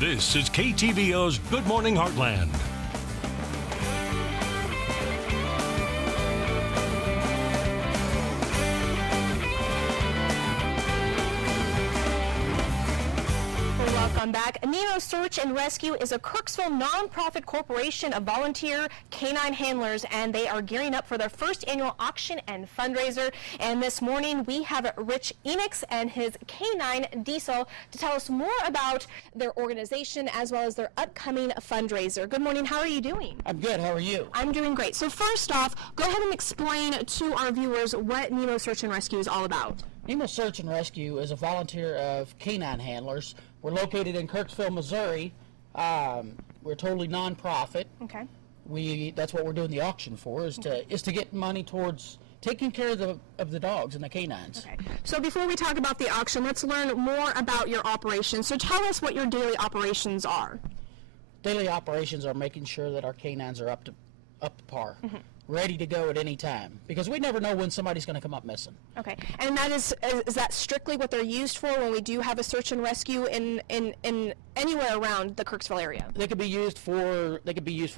This is KTVO's Good Morning Heartland. Welcome back. NEMO Search and Rescue is a Kirksville nonprofit corporation of volunteer canine handlers, and they are gearing up for their first annual auction and fundraiser. And this morning we have Rich Enix and his canine Diesel to tell us more about their organization as well as their upcoming fundraiser. Good morning. How are you doing? I'm good. How are you? I'm doing great. So first off, go ahead and explain to our viewers what NEMO Search and Rescue is all about. NEMO Search and Rescue is a volunteer of canine handlers. We're located in Kirksville, Missouri. We're totally nonprofit. Okay. That's what we're doing the auction for, is to get money towards taking care of the dogs and the canines. Okay. So before we talk about the auction, let's learn more about your operations. So tell us what your daily operations are. Daily operations are making sure that our canines are up to par. Mm-hmm. Ready to go at any time, because we never know when somebody's going to come up missing. Okay, and that is that strictly what they're used for when we do have a search and rescue in anywhere around the Kirksville area? They could be used for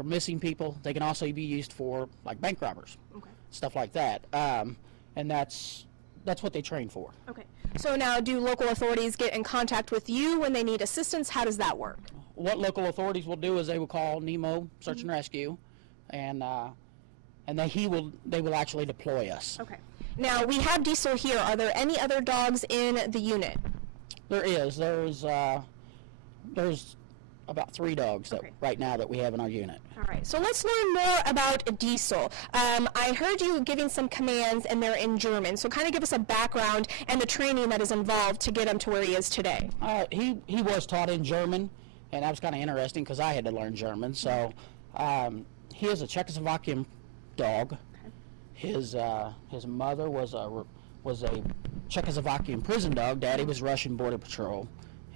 missing people. They can also be used for like bank robbers, okay, stuff like that. And that's what they train for. Okay. So now, do local authorities get in contact with you when they need assistance? How does that work? What local authorities will do is they will call NEMO Search and Rescue, and they will actually deploy us. Okay. Now, we have Diesel here. Are there any other dogs in the unit? There is. There's about 3 dogs right now that we have in our unit. All right. So let's learn more about Diesel. I heard you giving some commands, and they're in German. So kind of give us a background and the training that is involved to get him to where he is today. He was taught in German, and that was kind of interesting because I had to learn German. So he is a Czechoslovakian dog. Okay. His mother was a Czechoslovakian prison dog. Daddy was Russian Border Patrol,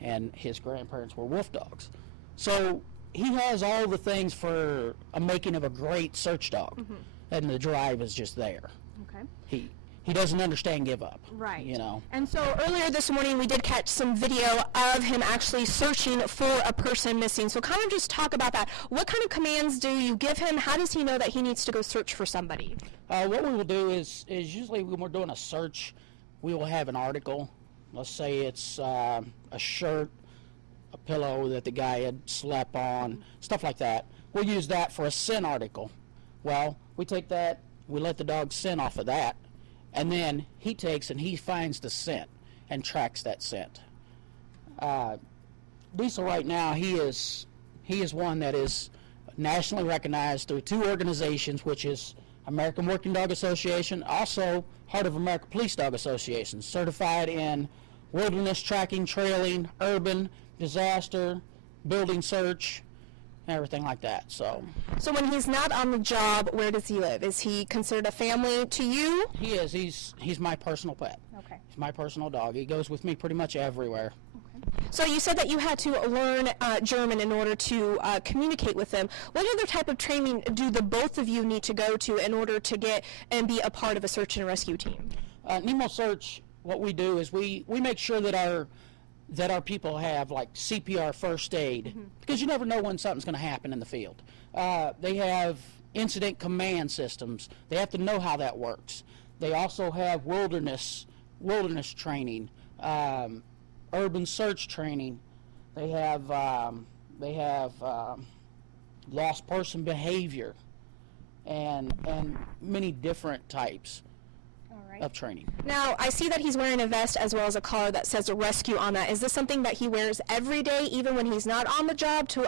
and his grandparents were wolf dogs. So he has all the things for a making of a great search dog, mm-hmm, and the drive is just there. Okay. He doesn't understand give up. Right. You know. And so earlier this morning we did catch some video of him actually searching for a person missing. So kind of just talk about that. What kind of commands do you give him? How does he know that he needs to go search for somebody? What we will do is usually when we're doing a search, we will have an article. Let's say it's a shirt, a pillow that the guy had slept on, stuff like that. We'll use that for a scent article. Well, we take that, we let the dog scent off of that, and then he takes and he finds the scent and tracks that scent. Diesel right now, he is one that is nationally recognized through 2 organizations, which is American Working Dog Association, also Heart of America Police Dog Association, certified in wilderness tracking, trailing, urban, disaster, building search, everything like that. So when he's not on the job, where does he live? Is he considered a family to you? He is. He's my personal pet. Okay. He's my personal dog. He goes with me pretty much everywhere. Okay. So you said that you had to learn German in order to communicate with them. What other type of training do the both of you need to go to in order to get and be a part of a search and rescue team? NEMO Search, what we do is we make sure that our people have like CPR, first aid, mm-hmm, because you never know when something's going to happen in the field. They have incident command systems. They have to know how that works. They also have wilderness training, urban search training. They have lost person behavior, and many different types of training. Now, I see that he's wearing a vest as well as a collar that says rescue on that. Is this something that he wears every day, even when he's not on the job, to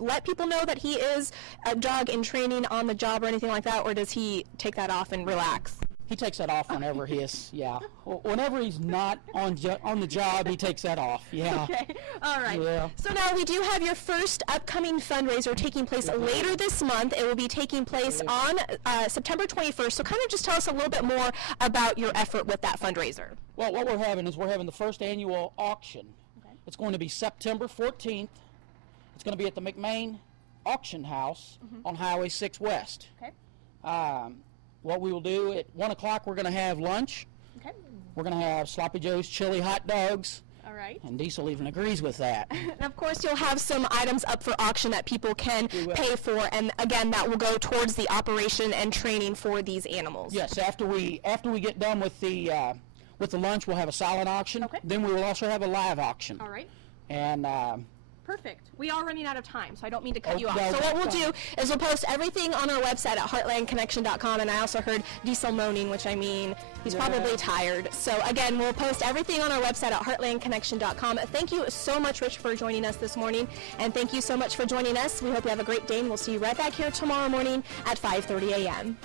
let people know that he is a dog in training on the job or anything like that, or does he take that off and relax? He takes that off whenever he is, yeah. Whenever he's not on the job, he takes that off, yeah. Okay, all right. Yeah. So now we do have your first upcoming fundraiser taking place later this month. It will be taking place on September 21st. So kind of just tell us a little bit more about your effort with that fundraiser. Well, what we're having the first annual auction. Okay. It's going to be September 14th. It's going to be at the McMain Auction House, mm-hmm, on Highway 6 West. Okay. What we will do at 1 o'clock, we're going to have lunch. Okay. We're going to have Sloppy Joe's chili hot dogs. All right. And Diesel even agrees with that. And of course, you'll have some items up for auction that people can We will. pay for, and again, that will go towards the operation and training for these animals. Yes, after we get done with the lunch, we'll have a silent auction. Okay. Then we will also have a live auction. All right. And Perfect. We are running out of time, so I don't mean to cut Oh, you off. no, So what we'll that's do is we'll post everything on our website at heartlandconnection.com, and I also heard Diesel moaning, which I mean, he's probably tired. So again, we'll post everything on our website at heartlandconnection.com. Thank you so much, Rich, for joining us this morning, and thank you so much for joining us. We hope you have a great day, and we'll see you right back here tomorrow morning at 5:30 a.m.